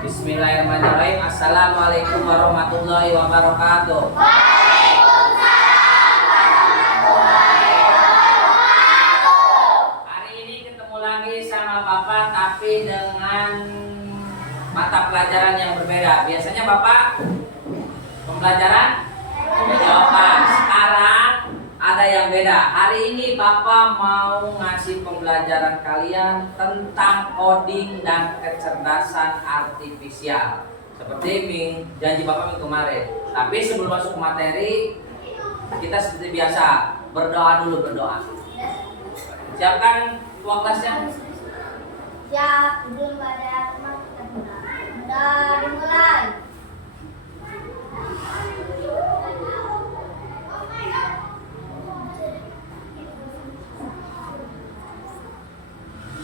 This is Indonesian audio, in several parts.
Bismillahirrahmanirrahim. Assalamualaikum warahmatullahi wabarakatuh. Waalaikumsalam warahmatullahi wabarakatuh. Hari ini ketemu lagi sama Bapak tapi dengan mata pelajaran yang berbeda. Biasanya Bapak pembelajaran jawaban. Sekarang ada yang beda. Hari ini Bapak mau ngasih pembelajaran kalian tentang coding dan kecerdasan artifisial. Seperti janji Bapak minggu kemarin. Tapi sebelum masuk ke materi, kita seperti biasa berdoa dulu, berdoa. Siapkan ruang kelasnya. Siap, belum pada kita dari mulai.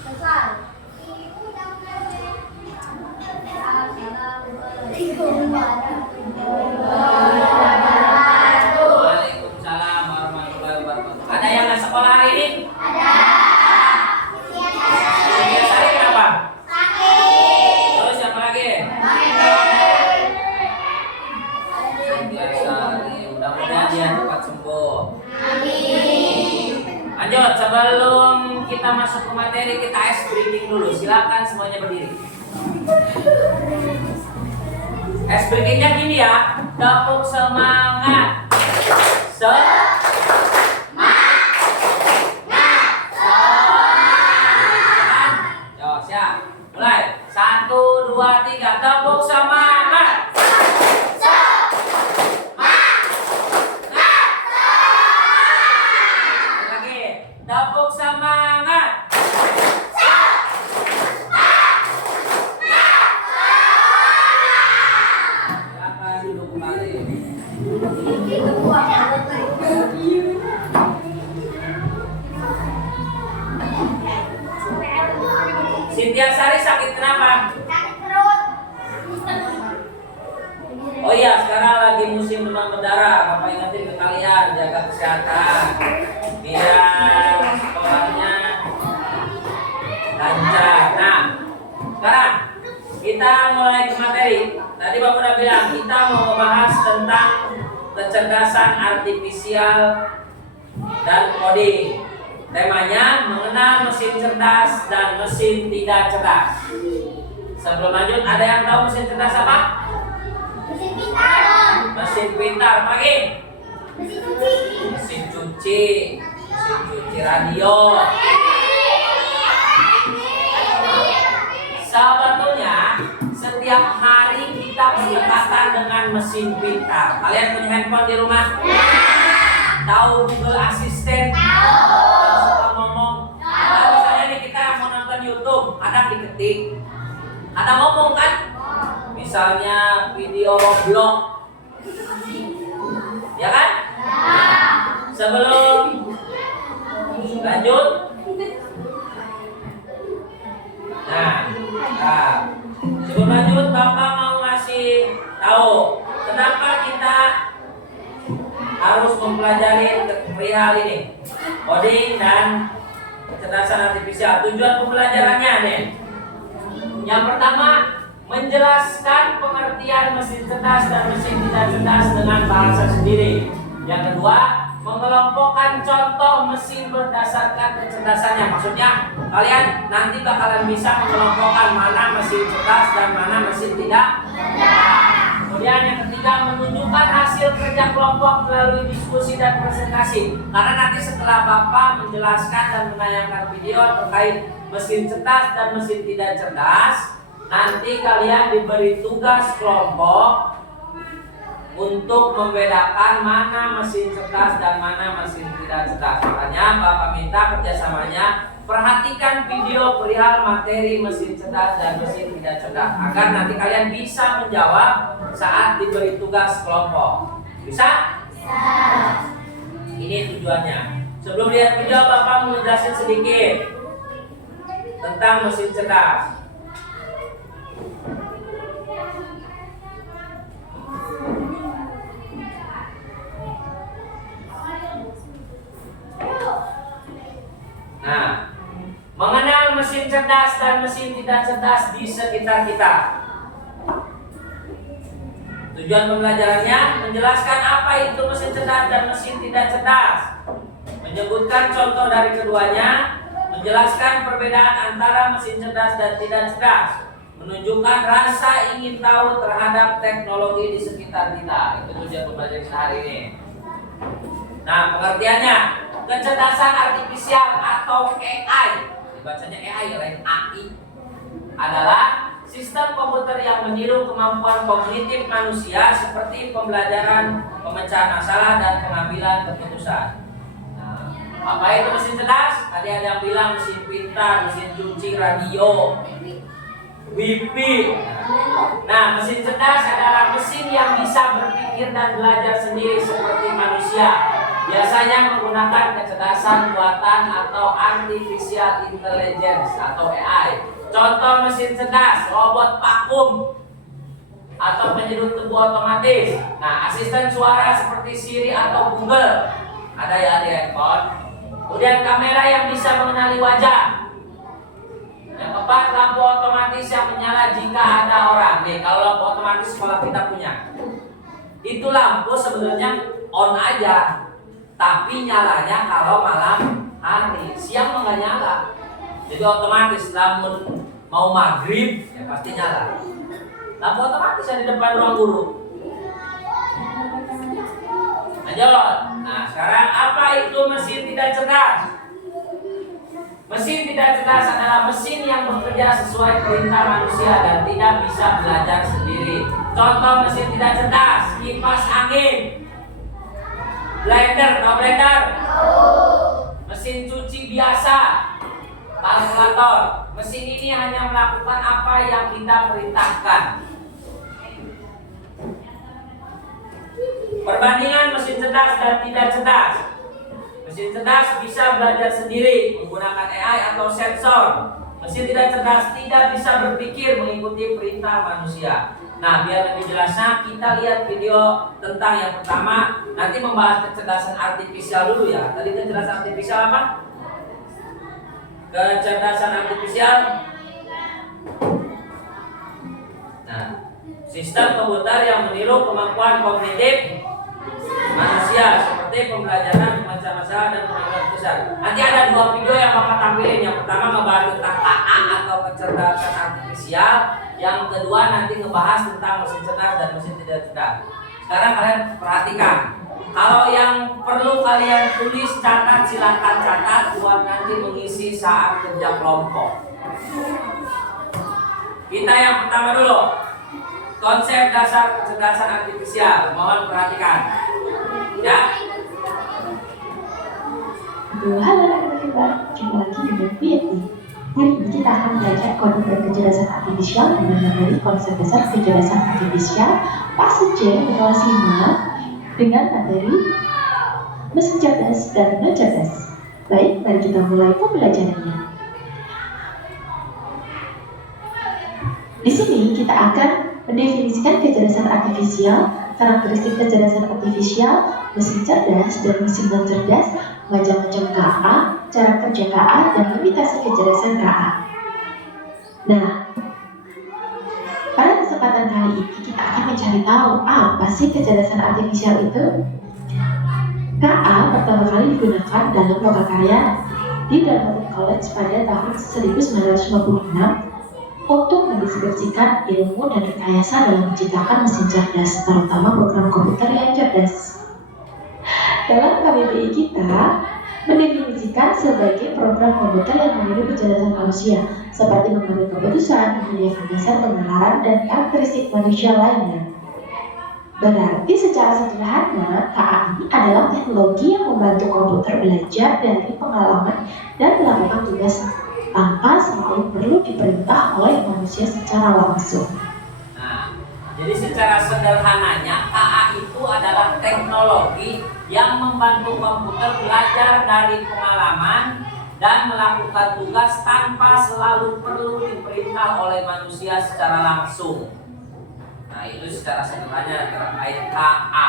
Selesai. Waalaikumsalam warahmatullahi wabarakatuh. Ada yang nggak sekolah hari ini? Ada. Sari kenapa? Sakit. Terus siapa lagi? Sari, mudah-mudahan dia cepat sembuh. Amin. Lanjut, sebelum kita masuk ke materi, kita ice breaking dulu. Silakan semuanya berdiri. Ice breakingnya gini ya, tepuk semangat. Yo, siap. Mulai. 1, 2, 3. Tepuk semangat. Lagi. Tepuk semangat. Silakan duduk kembali. Cynthia Sari sakit kenapa? Sakit perut. Oh iya, sekarang lagi musim demam berdarah. Bapak ingetin ke kalian, jaga kesehatan biar sekolahnya lancar. Nah, sekarang kita mulai ke materi. Tadi Bapak udah bilang kita mau membahas tentang kecerdasan artifisial dan coding. Temanya mengenal mesin cerdas dan mesin tidak cerdas. Sebelum lanjut, ada yang tahu mesin cerdas apa? Mesin pintar. Mesin pintar, pagi. Mesin cuci. Mesin cuci, mesin cuci radio. Sebetulnya setiap hari kita berdekatan dengan mesin pintar. Kalian punya handphone di rumah? Tahu Google Assistant? Yang suka ngomong. Nah, misalnya nih kita mau nonton YouTube, ada diketik, ada ngomong kan? Misalnya video blog, ya kan? Sebelum lanjut, sebelum lanjut Bapak mau ngasih tahu kenapa kita harus mempelajari perihal ini, coding dan kecerdasan artifisial. Tujuan pembelajarannya nih, yang pertama menjelaskan pengertian mesin cerdas dan mesin tidak cerdas dengan bahasa sendiri. Yang kedua, mengelompokkan contoh mesin berdasarkan kecerdasannya. Maksudnya kalian nanti bakalan bisa mengelompokkan mana mesin cerdas dan mana mesin tidak cerdas. Kemudian yang ketiga, menunjukkan hasil kerja kelompok melalui diskusi dan presentasi. Karena nanti setelah Bapak menjelaskan dan menayangkan video terkait mesin cerdas dan mesin tidak cerdas, nanti kalian diberi tugas kelompok untuk membedakan mana mesin cerdas dan mana mesin tidak cerdas. Makanya Bapak minta kerjasamanya, perhatikan video perihal materi mesin cerdas dan mesin tidak cerdas agar nanti kalian bisa menjawab saat diberi tugas kelompok. Bisa? Ini tujuannya. Sebelum lihat video, Bapak mau jelasin sedikit tentang mesin cerdas. Nah, mengenal mesin cerdas dan mesin tidak cerdas di sekitar kita. Tujuan pembelajarannya menjelaskan apa itu mesin cerdas dan mesin tidak cerdas, menyebutkan contoh dari keduanya, menjelaskan perbedaan antara mesin cerdas dan tidak cerdas, menunjukkan rasa ingin tahu terhadap teknologi di sekitar kita. Itu tujuan pembelajaran hari ini. Nah, pengertiannya, kecerdasan artifisial atau AI, dibacanya AI lain AI, adalah sistem komputer yang meniru kemampuan kognitif manusia seperti pembelajaran, pemecahan masalah, dan pengambilan keputusan. Nah, apa itu mesin cerdas? Tadi ada yang bilang mesin pintar, mesin cuci, radio, wifi. Nah, mesin cerdas adalah mesin yang bisa berpikir dan belajar sendiri seperti manusia. Biasanya menggunakan kecerdasan buatan atau artificial intelligence atau AI. Contoh mesin cerdas, robot vakum atau penyedot tebu otomatis. Nah, asisten suara seperti Siri atau Google. Ada ya di handphone. Kemudian kamera yang bisa mengenali wajah. Yang keempat, lampu otomatis yang menyala jika ada orang. Nih, kalau lampu otomatis sekolah kita punya. Itu lampu sebenarnya on aja, tapi nyalanya kalau malam hari. Siang nggak nyala. Jadi otomatis namun mau maghrib ya pasti nyala. Lampu otomatis yang di depan ruang guru. Lanjut. Nah, sekarang apa itu mesin tidak cerdas? Mesin tidak cerdas adalah mesin yang bekerja sesuai perintah manusia dan tidak bisa belajar sendiri. Contoh mesin tidak cerdas, kipas angin, blender, no blender, mesin cuci biasa, kalkulator. Mesin ini hanya melakukan apa yang kita perintahkan. Perbandingan mesin cerdas dan tidak cerdas. Mesin cerdas bisa belajar sendiri menggunakan AI atau sensor. Mesin tidak cerdas tidak bisa berpikir mengikuti perintah manusia. Nah, biar lebih jelasnya kita lihat video tentang yang pertama. Nanti membahas kecerdasan artifisial dulu ya. Tadi kecerdasan artifisial apa? Kecerdasan artifisial. Nah, sistem komputer yang meniru kemampuan kognitif manusia seperti pembelajaran, memecah masalah, dan pengambilan keputusan. Nanti ada dua video yang bakal tampilin. Yang pertama ngebahas tentang KA atau kecerdasan artifisial. Yang kedua nanti ngebahas tentang mesin cerdas dan mesin tidak cerdas. Sekarang kalian perhatikan. Kalau yang perlu kalian tulis, catat, silakan catat buat nanti mengisi saat kerja kelompok. Kita yang pertama dulu. Konsep dasar kecerdasan artifisial. Mohon perhatikan. Ya. Halo anak-anak, jumpa lagi dengan Vietnam. Hari ini kita akan belajar konsep kecerdasan artifisial dengan materi konsep dasar kecerdasan artifisial fase C kelas 5 dengan materi mesin cerdas dan non cerdas. Baik, mari kita mulai pembelajarannya. Di sini kita akan mendefinisikan kecerdasan artifisial, karakteristik kecerdasan artifisial, mesin cerdas dan mesin non cerdas, macam-macam KA, cara kerja KA, dan limitasi kecerdasan KA. Nah, pada kesempatan kali ini kita akan mencari tahu apa sih kecerdasan artifisial itu. KA pertama kali digunakan dalam lokakarya di Dartmouth College pada tahun 1956 untuk mendeskripsikan ilmu dan rekayasa dalam menciptakan mesin cerdas, terutama program komputer yang cerdas. Dalam KBBI kita mendefinisikan sebagai program komputer yang meniru kecerdasan manusia, seperti mengambil keputusan, menyediakan dasar penalaran, dan karakteristik manusia lainnya. Berarti secara sederhana, KA ini adalah teknologi yang membantu komputer belajar dari pengalaman dan melakukan tugas tanpa selalu perlu diperintah oleh manusia secara langsung. Nah, jadi secara sederhananya KA itu adalah teknologi yang membantu komputer belajar dari pengalaman dan melakukan tugas tanpa selalu perlu diperintah oleh manusia secara langsung. Nah, itu secara sederhana terkait KA.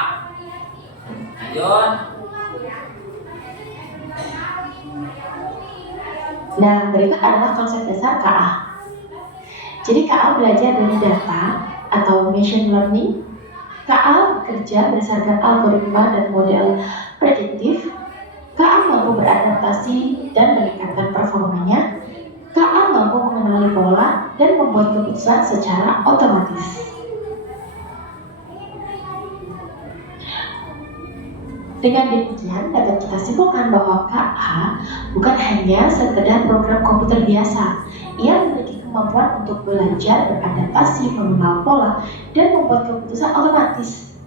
Lanjut. Nah, berikut adalah konsep dasar KA. Jadi KA belajar dari data atau machine learning KA bekerja berdasarkan algoritma dan model prediktif. KA mampu beradaptasi dan meningkatkan performanya. KA mampu mengenali pola dan membuat keputusan secara otomatis. Dengan demikian, dapat kita simpulkan bahwa KA bukan hanya sekedar program komputer biasa. Ia memiliki kemampuan untuk belajar, beradaptasi, mengenal pola, dan membuat keputusan otomatis.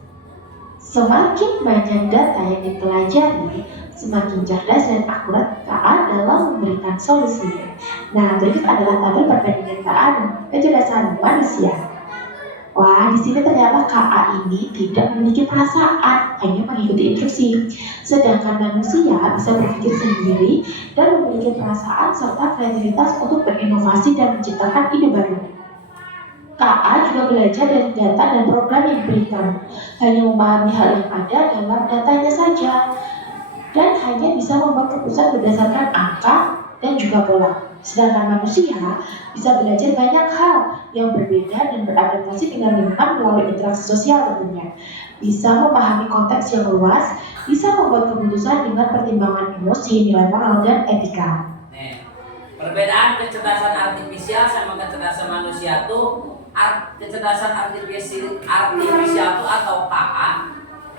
Semakin banyak data yang dipelajari, semakin cerdas dan akurat KA dalam memberikan solusi. Nah, berikut adalah tabel perbandingan KA dan kecerdasan manusia. Wah, di sini ternyata KA ini tidak memiliki perasaan, hanya mengikuti instruksi. Sedangkan manusia bisa berpikir sendiri dan memiliki perasaan serta kreativitas untuk berinovasi dan menciptakan ide baru. KA juga belajar dari data dan program yang diberikan, hanya memahami hal yang ada dalam datanya saja, dan hanya bisa membuat keputusan berdasarkan angka dan juga pola. Sedangkan manusia bisa belajar banyak hal yang berbeda dan beradaptasi dengan lingkungan melalui interaksi sosial tentunya. Bisa memahami konteks yang luas, bisa membuat keputusan dengan pertimbangan emosi, nilai moral, dan etika. Perbedaan kecerdasan artifisial sama kecerdasan manusia tuh, kecerdasan artifisial itu atau KA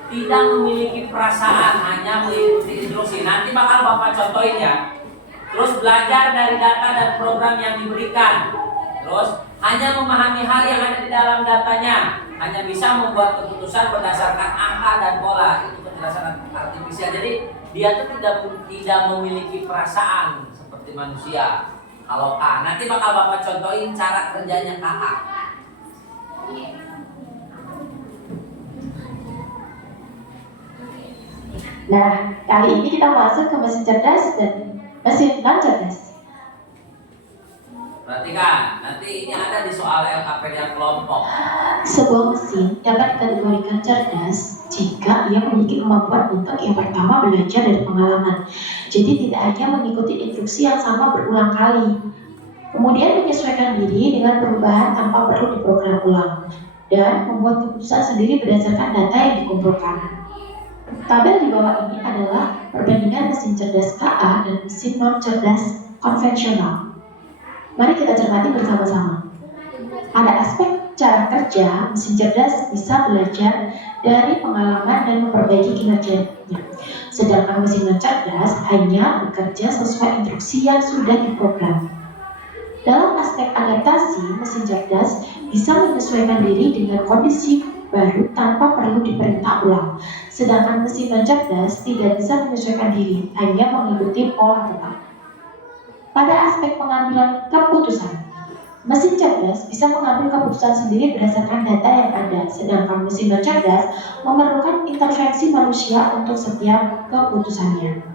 tidak memiliki perasaan, hanya mengikuti instruksi. Nanti bakal Bapak contohin ya. Terus belajar dari data dan program yang diberikan. Terus hanya memahami hal yang ada di dalam datanya. Hanya bisa membuat keputusan berdasarkan angka dan pola. Itu kecerdasan artifisial. Jadi dia tuh tidak memiliki perasaan seperti manusia. Kalau K, nanti bakal Bapak contohin cara kerjanya KA. Nah, kali ini kita masuk ke mesin cerdas dan mesin non-cerdas. Perhatikan, nanti ini ada di soal LKPD kelompok. Sebuah mesin dapat dikategorikan cerdas jika ia memiliki kemampuan untuk yang pertama belajar dari pengalaman. Jadi tidak hanya mengikuti instruksi yang sama berulang kali. Kemudian menyesuaikan diri dengan perubahan tanpa perlu diprogram ulang. Dan membuat keputusan sendiri berdasarkan data yang dikumpulkan. Tabel di bawah ini adalah perbandingan mesin cerdas KA dan mesin non-cerdas konvensional. Mari kita cermati bersama-sama. Ada aspek cara kerja, mesin cerdas bisa belajar dari pengalaman dan memperbaiki kinerjanya. Sedangkan mesin non-cerdas hanya bekerja sesuai instruksi yang sudah diprogram. Dalam aspek adaptasi, mesin cerdas bisa menyesuaikan diri dengan kondisi baru tanpa perlu diperintah ulang. Sedangkan mesin non-cerdas tidak bisa menyesuaikan diri, hanya mengikuti pola tetap. Pada aspek pengambilan keputusan, mesin cerdas bisa mengambil keputusan sendiri berdasarkan data yang ada, sedangkan mesin non-cerdas memerlukan intervensi manusia untuk setiap keputusannya.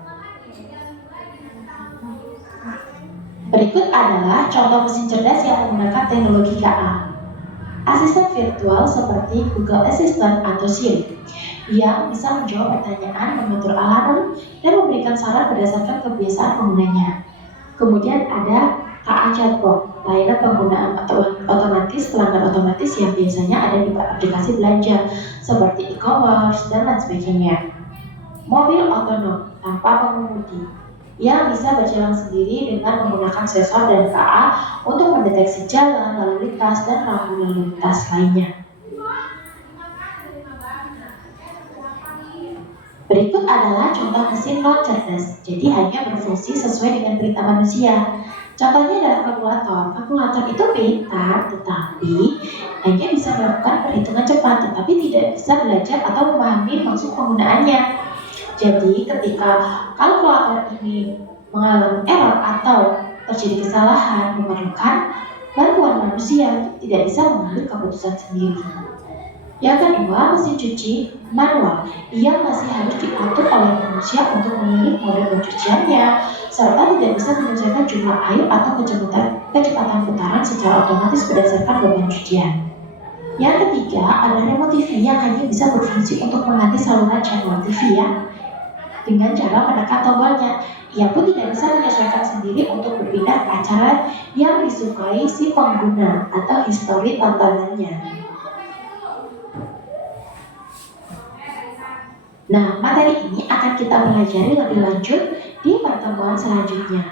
Berikut adalah contoh mesin cerdas yang menggunakan teknologi KA. Asisten virtual seperti Google Assistant atau Siri yang bisa menjawab pertanyaan, mengatur alarm, dan memberikan saran berdasarkan kebiasaan penggunanya. Kemudian ada KA Chatbot, layanan penggunaan otomatis pelanggan otomatis yang biasanya ada di aplikasi belanja seperti e-commerce dan lain sebagainya. Mobil otonom tanpa pengemudi yang bisa berjalan sendiri dengan menggunakan sensor dan KA untuk mendeteksi jalan, lalu lintas, dan rambu lalu lintas lainnya. Berikut adalah contoh mesin non-cerdas, jadi hanya berfungsi sesuai dengan perintah manusia. Contohnya adalah kalkulator. Kalkulator itu pintar, tetapi hanya bisa melakukan perhitungan cepat, tetapi tidak bisa belajar atau memahami maksud penggunaannya. Jadi ketika kalkulator ini mengalami error atau terjadi kesalahan, memerlukan bantuan manusia, tidak bisa mengambil keputusan sendiri. Yang kedua, mesin cuci manual. Ia masih harus diatur oleh manusia untuk memilih model pencuciannya, serta tidak bisa menyesuaikan jumlah air atau kecepatan putaran secara otomatis berdasarkan beban cucian. Yang ketiga, ada remote TV yang hanya bisa berfungsi untuk mengganti saluran channel TV dengan cara menekan tombolnya. Ia pun tidak bisa menyesuaikan sendiri untuk berpindah ke acara yang disukai si pengguna atau histori tontonannya. Nah, materi ini akan kita pelajari lebih lanjut di pertemuan selanjutnya.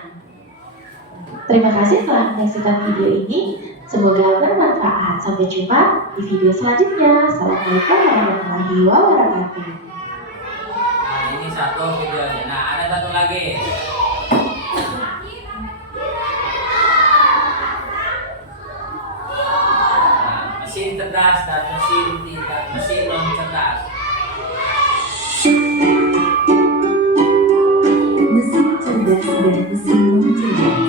Terima kasih telah menyaksikan video ini. Semoga bermanfaat. Sampai jumpa di video selanjutnya. Assalamualaikum warahmatullahi wabarakatuh. Nah, ini satu videonya. Nah, ada satu lagi. Nah, mesin cerdas dan mesin non cerdas. Mesin cerdas dan mesin non cerdas.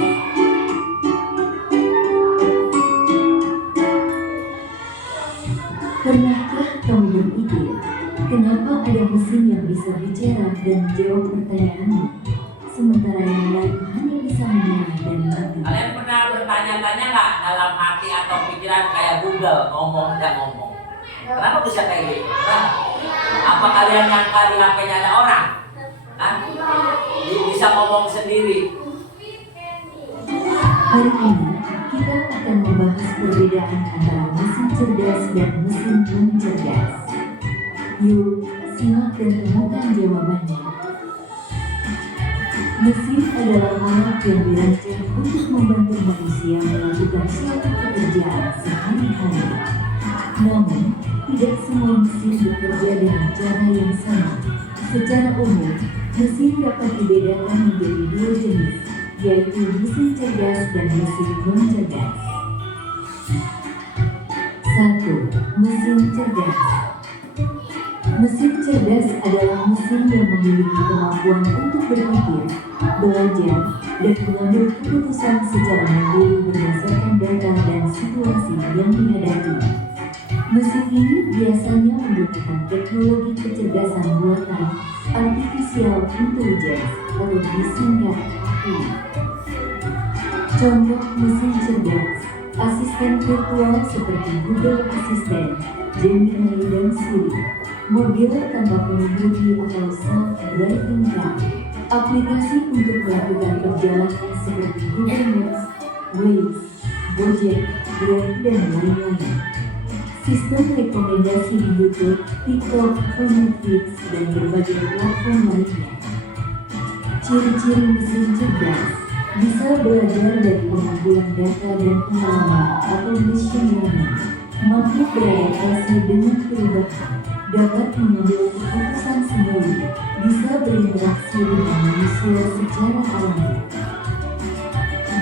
Pernahkah kamu berpikir, kenapa ada mesin yang bisa bicara dan menjawab pertanyaanmu, sementara yang lain hanya bisa mendengar dan mengerti? Kalian pernah bertanya-tanya nggak dalam hati atau pikiran kayak Google ngomong dan ngomong? Kenapa bisa kayak gitu? Nah, apa kalian nyangka di HP-nya ada orang? Hah? Bisa ngomong sendiri. Hari ini kita akan membahas perbedaan antara mesin cerdas dan mesin non cerdas. Yuk, simak dan temukan jawabannya. Mesin adalah alat yang dirancang untuk membantu manusia melakukan suatu pekerjaan sehari-hari. Namun, tidak semua mesin bekerja dengan cara yang sama. Secara umum, mesin dapat dibedakan menjadi dua jenis, yaitu mesin cerdas dan mesin non cerdas. 1. Mesin cerdas. Mesin cerdas adalah mesin yang memiliki kemampuan untuk berpikir, belajar, dan mengambil keputusan secara mandiri berdasarkan data dan situasi yang dihadapi. Mesin ini biasanya menggunakan teknologi kecerdasan buatan, artificial intelligence, atau disingkat AI. Contoh mesin cerdas: asisten virtual seperti Google Assistant, Gemini, dan Siri, mobil tanpa pengemudi atau self-driving car, aplikasi untuk melakukan perjalanan seperti Google Maps, Waze, Gojek, Grab, dan lain-lain. Sistem rekomendasi di YouTube, TikTok, Netflix, dan berbagai platform lainnya. Ciri-ciri mesin cerdas: bisa belajar dari pengumpulan data dan pengalaman atau machine learning, mampu beradaptasi dengan perubahan, dapat mengambil keputusan sendiri, bisa berinteraksi dengan manusia secara alami.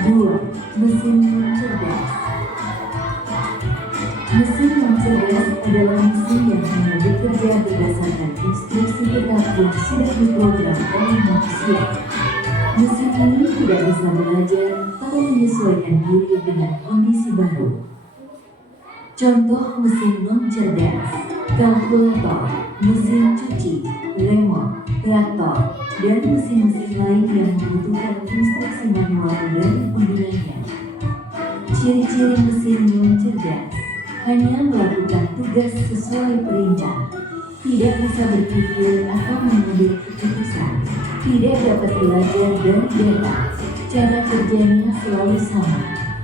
2. Mesin non cerdas. Mesin non cerdas adalah mesin yang hanya bekerja berdasarkan instruksi tetap yang sudah diprogram oleh manusia. Mesin ini tidak bisa belajar atau menyesuaikan diri dengan kondisi baru. Contoh mesin non cerdas: kalkulator, mesin cuci, remote, traktor, dan mesin-mesin lain yang membutuhkan instruksi manual dari penggunanya. Ciri-ciri mesin non cerdas: hanya melakukan tugas sesuai perintah, tidak bisa berpikir atau mengambil keputusan, tidak dapat belajar dari data, cara kerjanya selalu sama,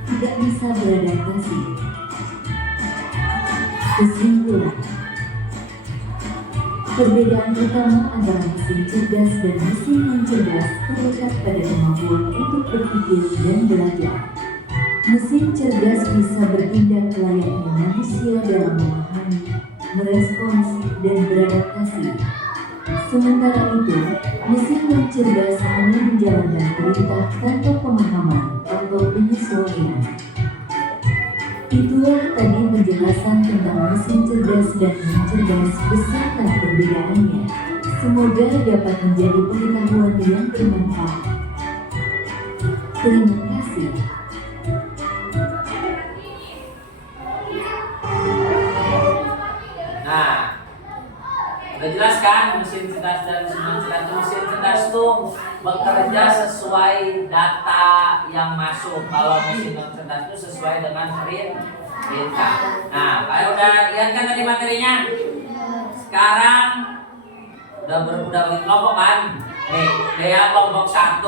tidak bisa beradaptasi. Kesimpulan: perbedaan utama antara mesin cerdas dan mesin non cerdas terletak pada kemampuan untuk berpikir dan belajar. Mesin cerdas bisa bertindak layaknya manusia dalam memahami, merespons, dan beradaptasi. Sementara itu, mesin non cerdas hanya menjalankan perintah tanpa pemahaman atau penyesuaian. Itulah tadi penjelasan tentang mesin cerdas dan non cerdas beserta perbedaannya. Semoga dapat menjadi pengetahuan yang bermanfaat. Terima kasih. Nah, udah jelas kan mesin cerdas dan mesin non cerdas? Mesin cerdas itu bekerja sesuai data yang masuk. Kalau mesin non cerdas itu sesuai dengan perintah. Nah, kalian udah lihat kan tadi materinya? Sekarang udah bagi kelompok kan? Nih, Dea kelompok 1,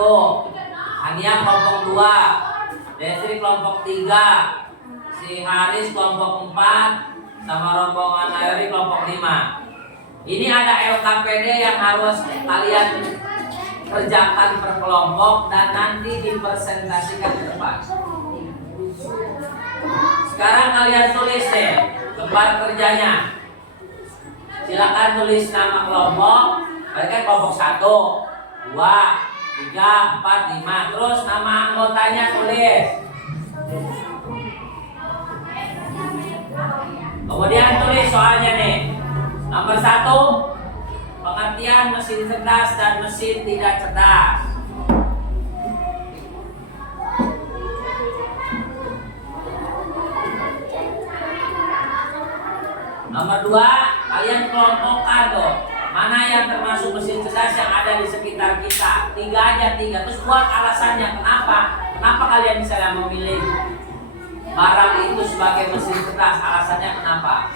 Ania kelompok 2, Desri kelompok 3, si Haris kelompok 4, sama rombongan Ayori kelompok 5. Ini ada LKPD yang harus kalian kerjakan per kelompok dan nanti dipresentasikan ke depan. Sekarang kalian tulis deh lembar kerjanya. Silakan tulis nama kelompok. Kalian kan kelompok 1, 2, 3, 4, 5. Terus nama anggotanya tulis. Kemudian tulis soalnya nih. Nomor 1, pengertian mesin cerdas dan mesin tidak cerdas. Nomor 2, kalian kelompokkan tuh mana yang termasuk mesin cerdas yang ada di sekitar kita. 3 aja, 3. Terus buat alasannya kenapa kalian misalnya memilih barang itu sebagai mesin cerdas. Alasannya kenapa?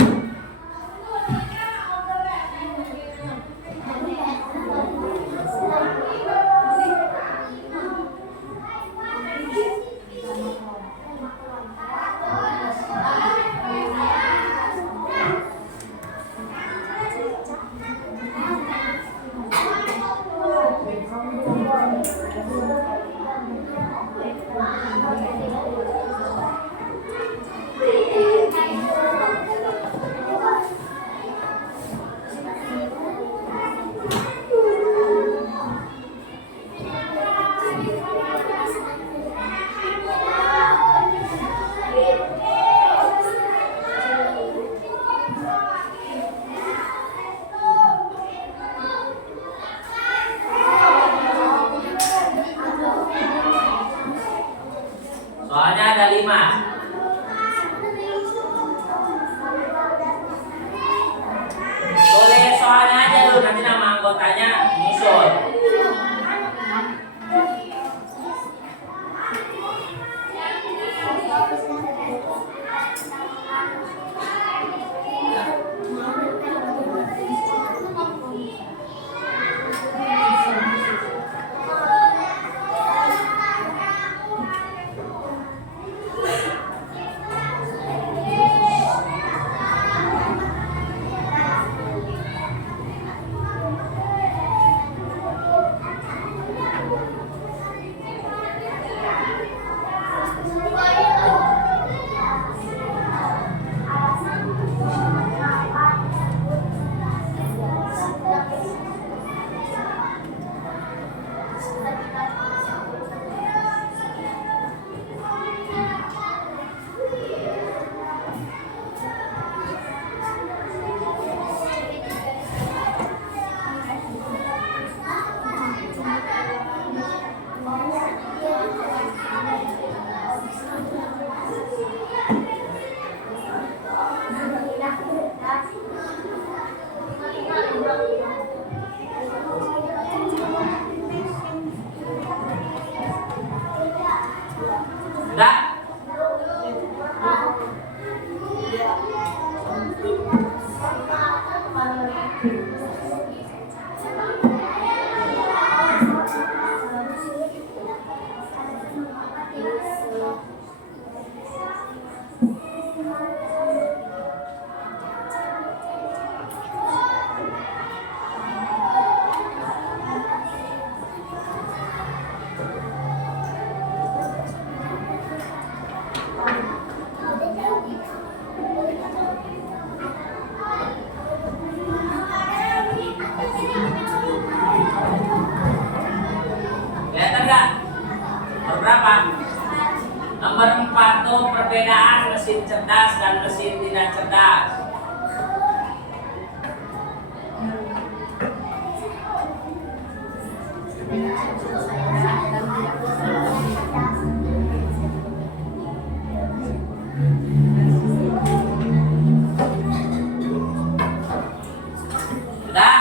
Soalnya ada 5. Tulis soalnya aja dulu, nanti nama anggotanya nyusul. Udah? Kelihatan nggak? Nomor berapa? Nomor 4 tuh perbedaan mesin cerdas dan mesin tidak cerdas. Sudah?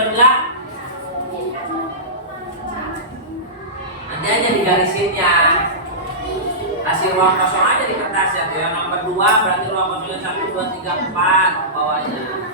sudah enggak? Nanti aja digarisinnya. Kasih ruang kosong aja di kertas ya. Yang nomor 2 berarti ruang kosongnya 1, 2, 3, 4 bawahnya.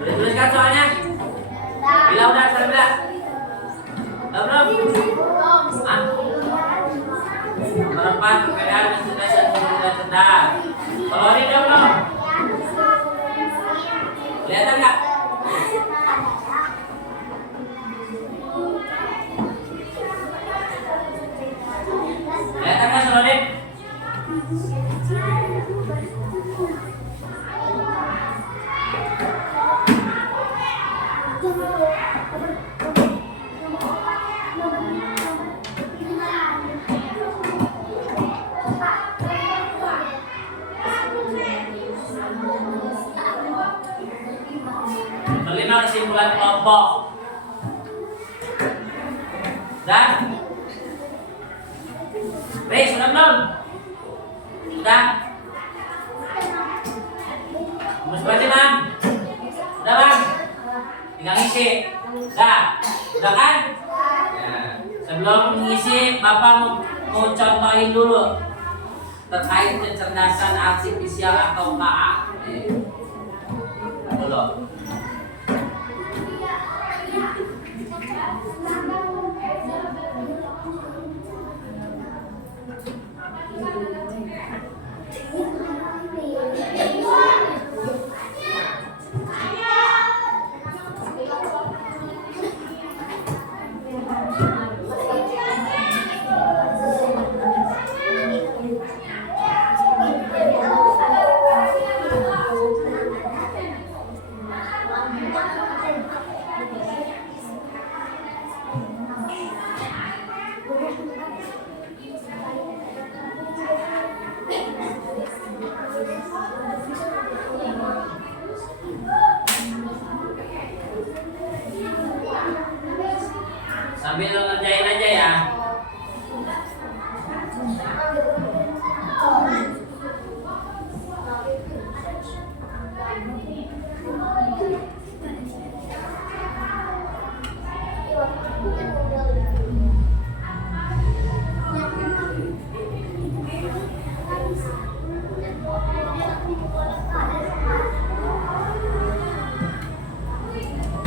Boleh tuliskan soalnya? Bila udah, bila? Belum? Ah? Nomor 4, perbedaan cerdas dan tidak cerdas. Kalau ini udah belum? Kelihatan nggak? Kelihatan nggak Solodin? Kelima kesimpulan kelompok. Dan sudah belum? Sudah? Mas berarti Bang? Sudah Bang? Tinggal ngisi. Sudah kan? Ya. Sebelum mengisi, Bapak mau contohin dulu terkait kecerdasan artifisial atau KA. Dulu. Sambil ngerjain aja ya.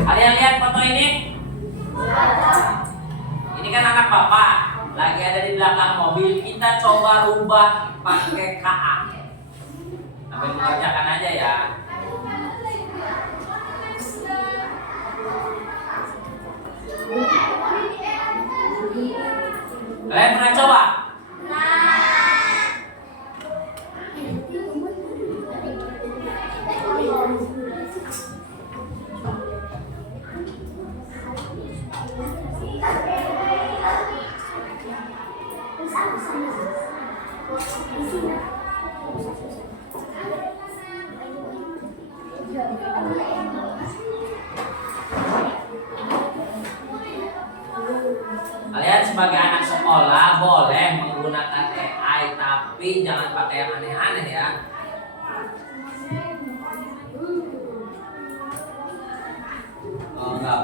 Kalian lihat foto ini? Ini kan anak bapak lagi ada di belakang mobil. Kita coba rubah pakai KA. Sampai mengerjakan aja ya. Kalian pernah coba? Kalian sebagai anak sekolah boleh menggunakan AI, tapi jangan pakai yang aneh-aneh ya. Oh enggak.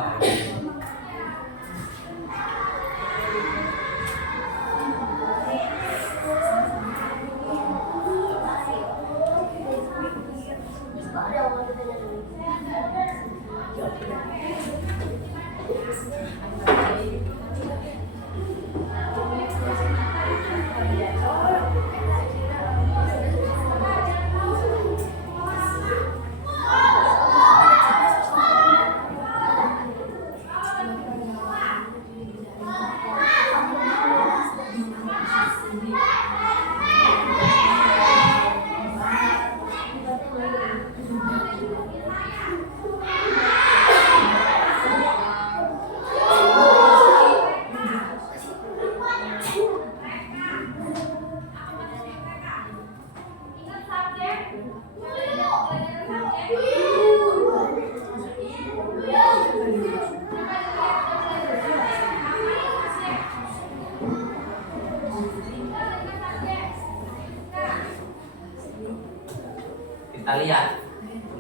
Kita lihat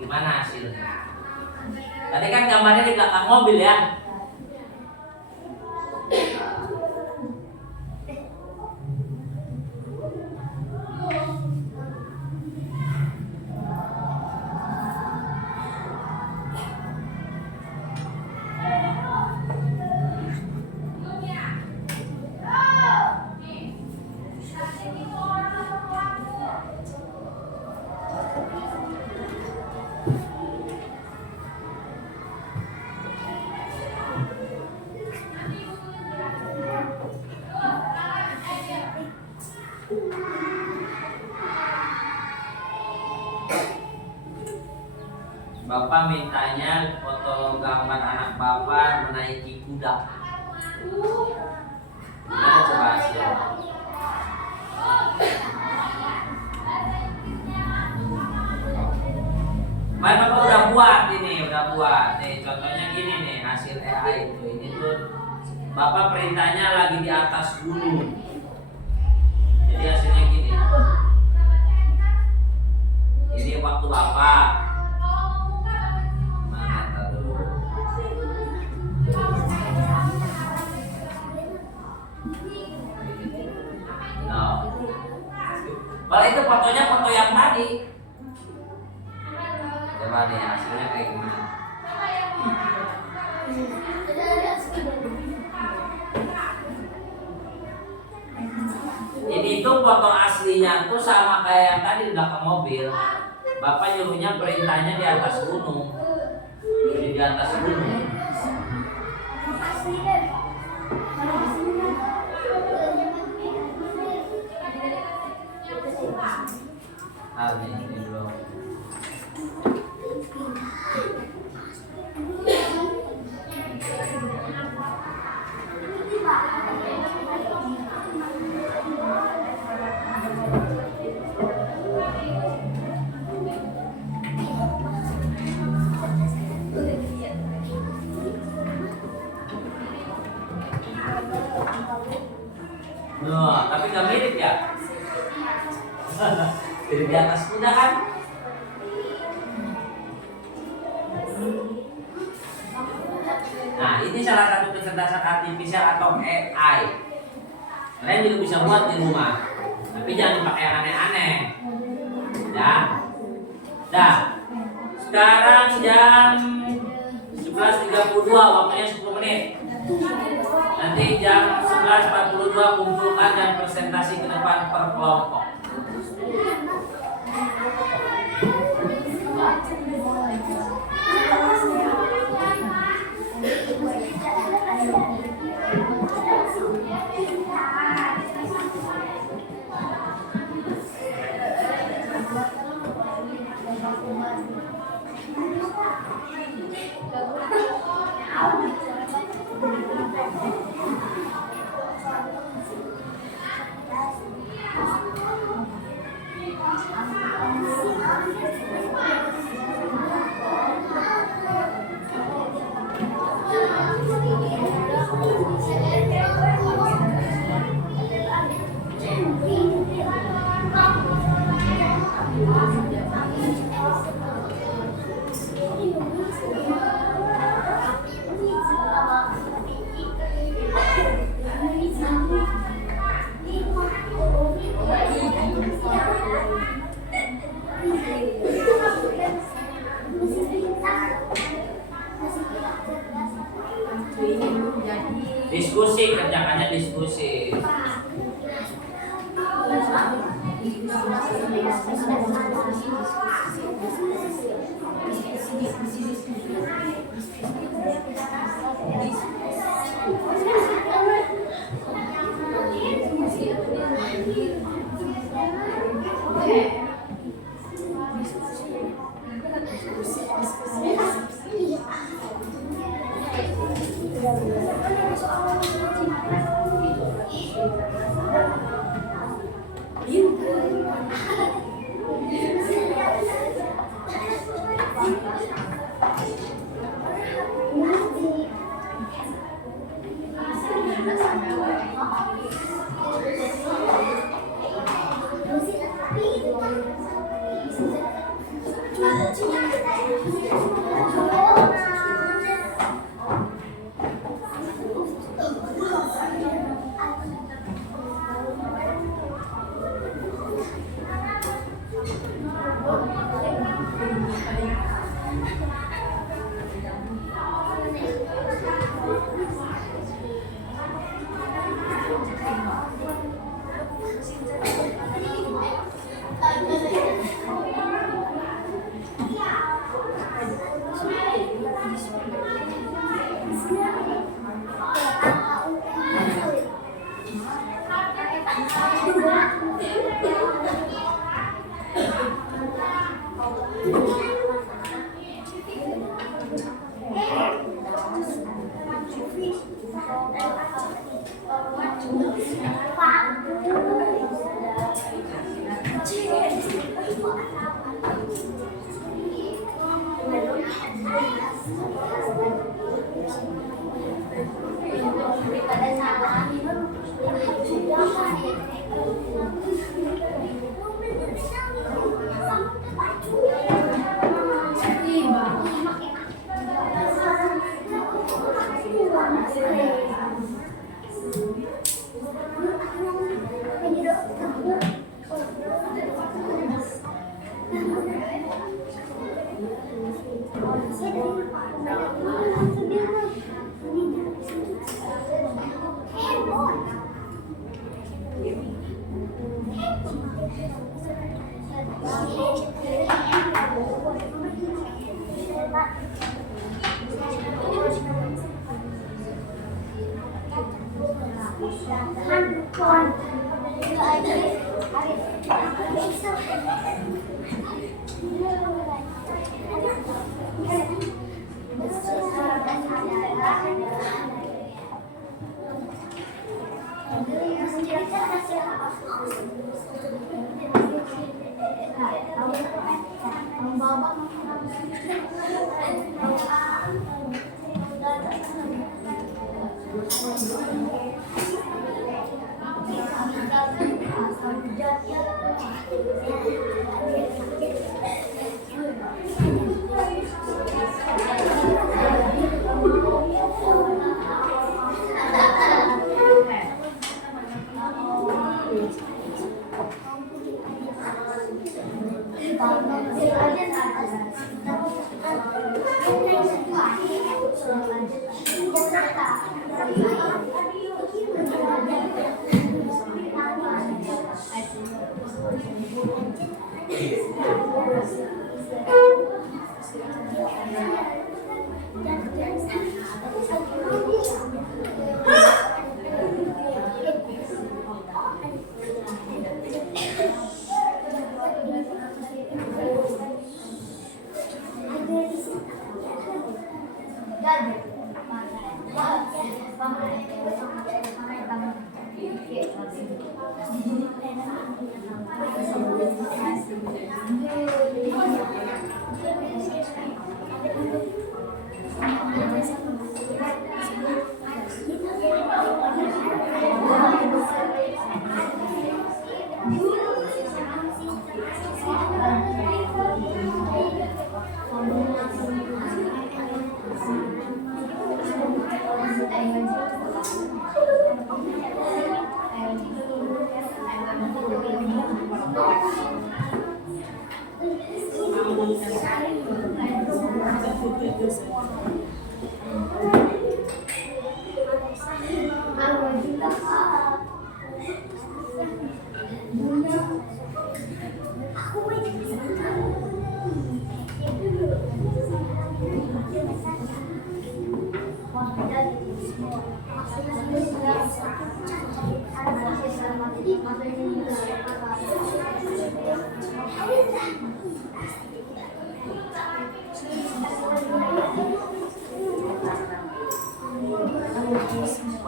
gimana hasilnya. Tadi kan gambarnya di belakang mobil ya. Bapak mintanya foto gambar anak bapak menaiki kuda. Gimana coba hasilnya? Bapak udah buat ini, udah buat. Nih contohnya gini nih hasil AI itu. Ini tuh Bapak perintahnya lagi di atas gunung. Jadi hasilnya gini. Ini waktu Bapak. Kalau itu fotonya foto yang tadi. Coba nih hasilnya kayak gini. Ini tuh foto aslinya tuh sama kayak yang tadi di belakang mobil. Bapak nyuruhnya perintahnya di atas gunung. Jadi di atas gunung. Ini belum. Nah, tapi nggak mirip ya? Jadi di atas kuda kan? Nah, ini salah satu kecerdasan artifisial atau AI. Kalian juga bisa buat di rumah, tapi jangan dipakai yang aneh-aneh. Ya. Dah. Sekarang jam 11.32, waktunya 10 menit. Nanti jam 11.42 kumpulkan dan presentasi ke depan per kelompok. Diskusi, kerjakannya diskusi.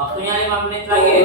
Waktunya 5 menit lagi.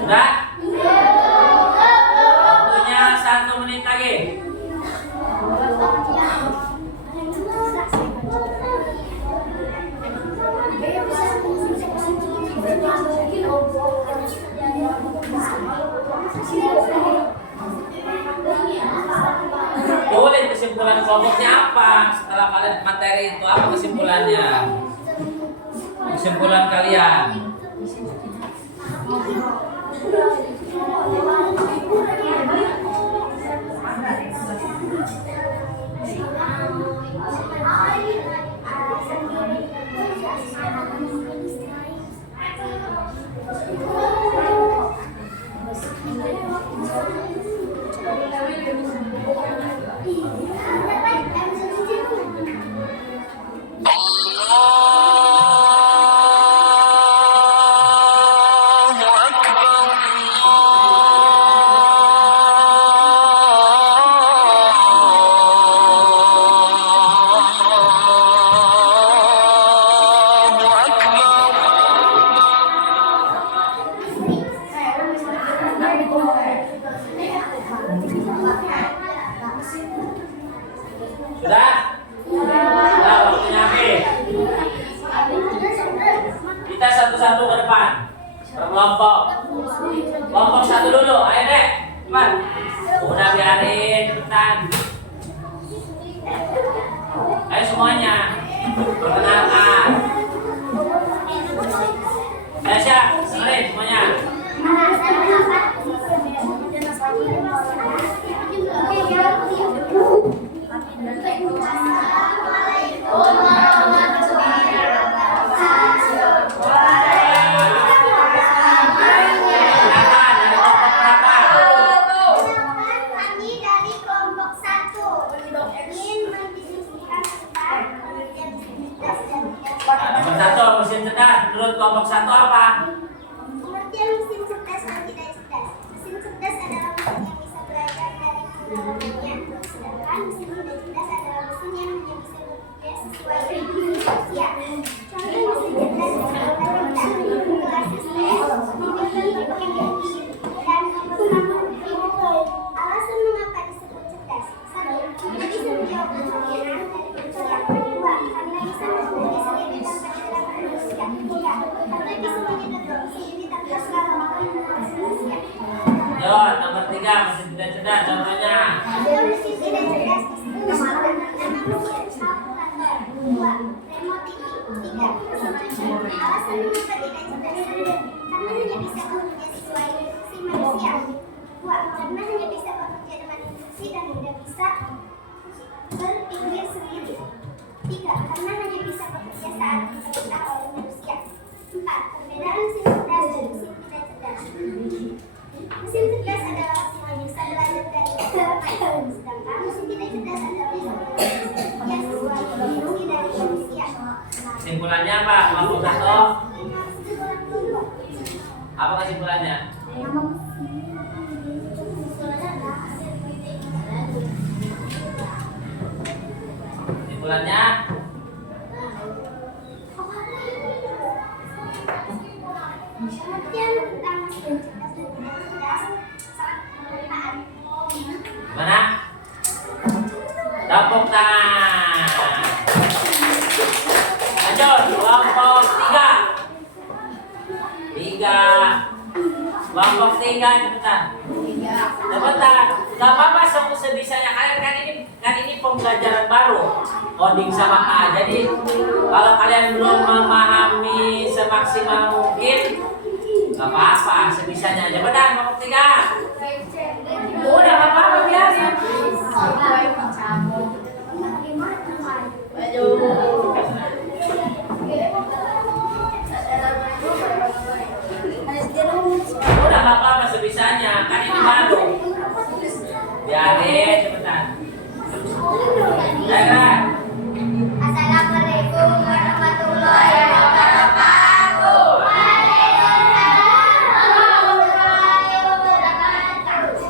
Sudah? Waktunya 1 menit lagi. Tulis kesimpulan kelompoknya apa setelah kalian materi itu, apa kesimpulannya? Kesimpulan kalian. Sudah? Sudah, waktunya habis. Kita satu-satu ke depan. Berkelompok. Kelompok satu dulu. Ayo deh. Cepat. Udah biarin cepetan. Ayo semuanya. Perkenalkan. Ayo siap. Mari semuanya. Kami dari kelompok 1 ingin mendiskusikan tentang pengertian cerdas dan Nomor 1, mesin cerdas. Menurut kelompok 1 apa? pengertian mesin cerdas dan tidak cerdas. Mesin cerdas adalah mesin yang bisa belajar dari pengalamannya, sedangkan mesin tidak cerdas adalah mesin yang hanya bisa bekerja sesuai dengan manusia. Contoh mesin cerdas adalah kelas tes, dan alasan mengapa disebut cerdas. 1. Dia bisa menjawab pertanyaan dari pencarian. 2. Karena bisa mempunyai sendiri tanpa didapat manusia. 3. Karena bisa menyedot Lanjut, nomor 3 mesin tidak cerdas. Contohnya. Ada mesin tidak cerdas di situ nama mesin kalkulator. 2. Remote TV. 3. Alasan mengapa tidak cerdas karena hanya bisa bekerja sesuai instruksi manusia. 2. Karena hanya bisa bekerja dengan instruksi dan tidak bisa berpikir sendiri. 3. Karena hanya bisa bekerja saat diperintah oleh manusia. 4. Perbedaan mesin cerdas dan mesin tidak cerdas. Mesin cerdas adalah mesin yang bisa belajar dari sedangkan mesin tidak cerdas adalah mesin yang bisa bekerja sesuai instruksi dari manusia. Kesimpulannya apa? 51. Apa kesimpulannya? Kesimpulannya Pengertian tentang mesin cerdas dan tidak cerdas sangat bermanfaat. gimana? Tepuk tangan. Lanjut, kelompok 3. Kelompok 3 cepetan. Cepetan. Gak apa-apa sebisanya kalian kan ini pembelajaran baru. Coding sama A. Jadi kalau kalian belum memahami semaksimal mungkin gak apa-apa, sebisanya aja. Cepetan, kelompok 3. Udah gak apa-apa, biarin. Udah gak apa-apa, sebisanya. Kan ini baru. Biarin, cepetan. Jangan. Assalamualaikum warahmatullahi wabarakatuh.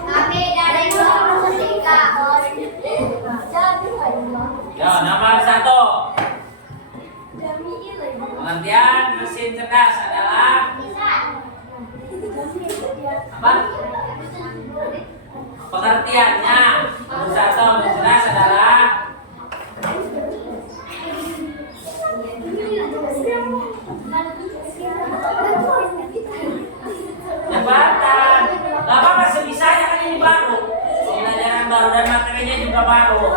Kami dari kelompok 3. Yo, nomor 1. Pengertian mesin cerdas adalah apa? Pengertiannya nomor 1 mesin cerdas adalah jabatan. Gak apa-apa, sebisanya kan ini baru. Pembelajaran baru dan materinya juga baru.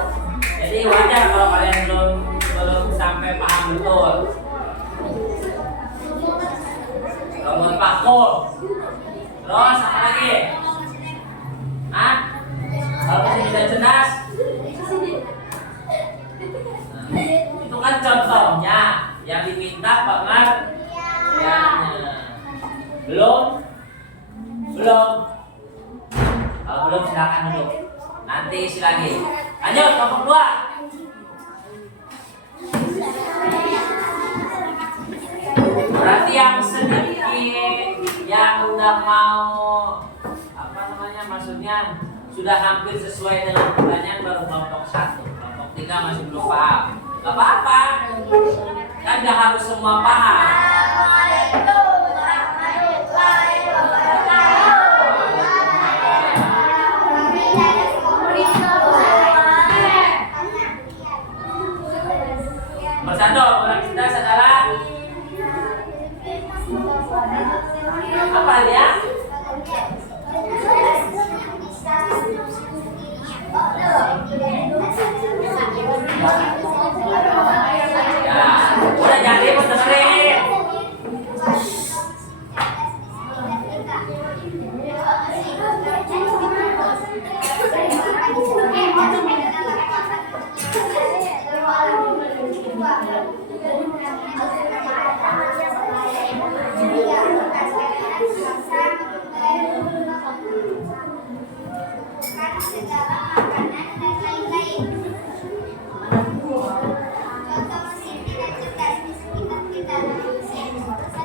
Jadi wajar kalau kalian belum sampai paham betul. Nomor pakul. Terus apa lagi? Hah? Kalau masih tidak cerdas? Itu kan contohnya yang diminta pengertiannya. Belum? Kalau belum silakan duduk. Nanti isi lagi. Lanjut, kelompok 2. Berarti yang sedikit yang udah mau maksudnya sudah hampir sesuai dengan pertanyaan baru kelompok 1. Kelompok 3 masih belum paham. Gak apa-apa. Kan gak harus semua paham. Assalamualaikum warahmatullahi wabarakatuh. Kami dari Nomor 1, orang cerdas adalah apa dia? Ya, udah jadi mau dengerin.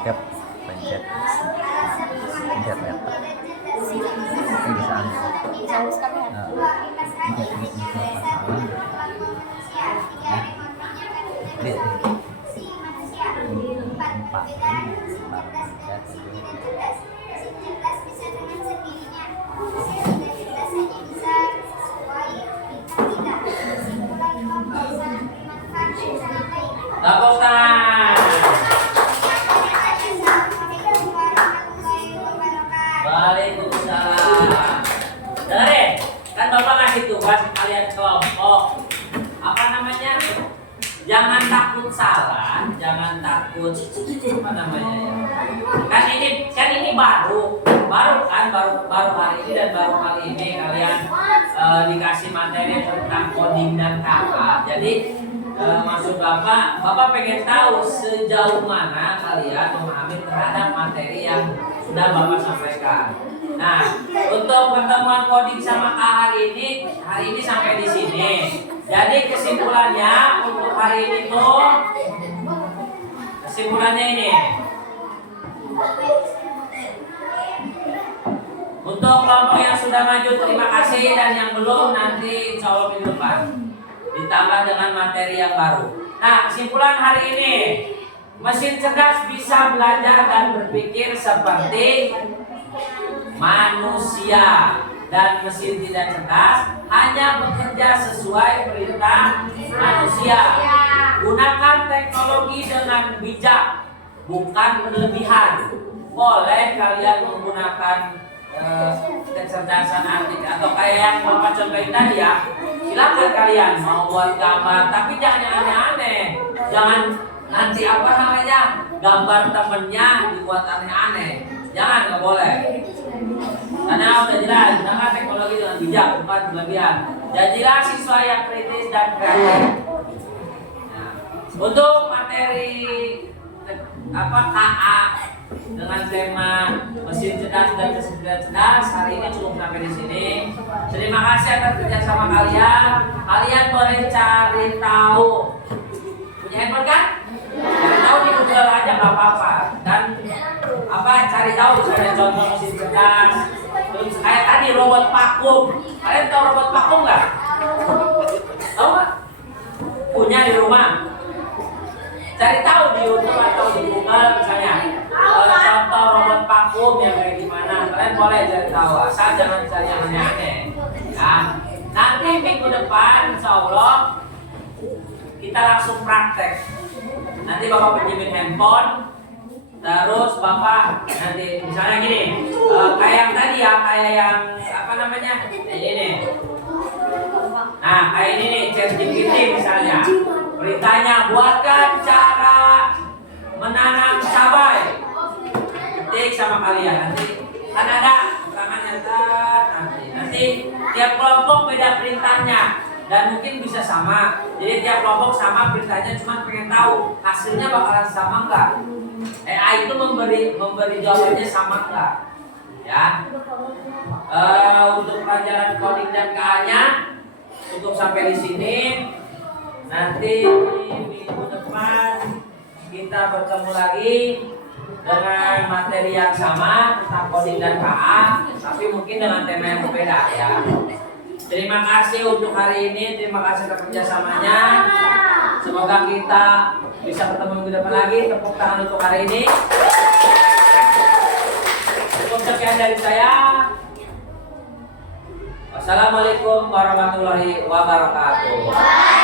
Yap, pencet ya. Ini bisa Tepuk tangan. Waalaikumsalam. ikut apa namanya ya? Kan ini baru hari ini dan baru kali ini kalian dikasih materi tentang coding dan KA. Jadi maksud Bapak pengen tahu sejauh mana kalian memahami terhadap materi yang sudah Bapak sampaikan. Nah, untuk pertemuan coding sama KA hari ini sampai di sini. Jadi kesimpulannya untuk hari ini tuh kesimpulannya ini. Untuk kelompok yang sudah maju terima kasih, dan yang belum nanti insya Allah minggu depan ditambah dengan materi yang baru. Nah, kesimpulan hari ini, mesin cerdas bisa belajar dan berpikir seperti manusia, dan mesin tidak cerdas hanya bekerja sesuai perintah manusia. Gunakan teknologi dengan bijak, bukan berlebihan. Boleh kalian menggunakan kecerdasan artik atau kayak yang Bapak contohin tadi ya, silakan kalian mau buat gambar, tapi jangan yang aneh-aneh. Jangan nanti apa namanya gambar temennya dibuat aneh-aneh, jangan, nggak boleh. Karena udah jelas gunakan teknologi dengan bijak, bukan berlebihan. Jadilah siswa yang kritis dan kreatif. Nah, untuk materi KA dengan tema mesin cerdas dan mesin tidak cerdas hari ini cukup sampai di sini. Terima kasih atas kerjasama kalian. Kalian boleh cari tahu. Punya handphone kan? Cari tahu di Google aja nggak apa-apa. Dan cari tahu misalnya contoh mesin cerdas. Terus kayak tadi robot vakum. Kalian tahu robot vakum nggak? Tahu nggak? Punya di rumah? Cari tahu di YouTube atau di Google misalnya contoh robot vakum yang kayak gimana. Kalian boleh cari tahu, asal jangan cari yang aneh-aneh. Nah, nanti minggu depan insya Allah kita langsung praktek. Nanti Bapak pinjemin handphone, terus Bapak nanti misalnya gini, kayak yang tadi ya, kayak yang apa namanya ini nih. Nah, kayak ini nih, ChatGPT misalnya. Perintahnya buatkan cara menanam cabai. Ketik sama kalian nanti kan ada keterangannya nanti tiap kelompok beda perintahnya dan mungkin bisa sama. Jadi tiap kelompok sama perintahnya, cuma pengen tahu hasilnya bakalan sama enggak. AI itu memberi jawabannya sama enggak. Ya. Untuk pelajaran coding dan KA-nya cukup sampai di sini. Nanti minggu depan kita bertemu lagi dengan materi yang sama tentang coding dan KA, tapi mungkin dengan tema yang berbeda ya. Terima kasih untuk hari ini, terima kasih atas kerjasamanya. Semoga kita bisa bertemu minggu depan lagi. Tepuk tangan untuk hari ini. Cukup sekian dari saya. Wassalamualaikum warahmatullahi wabarakatuh.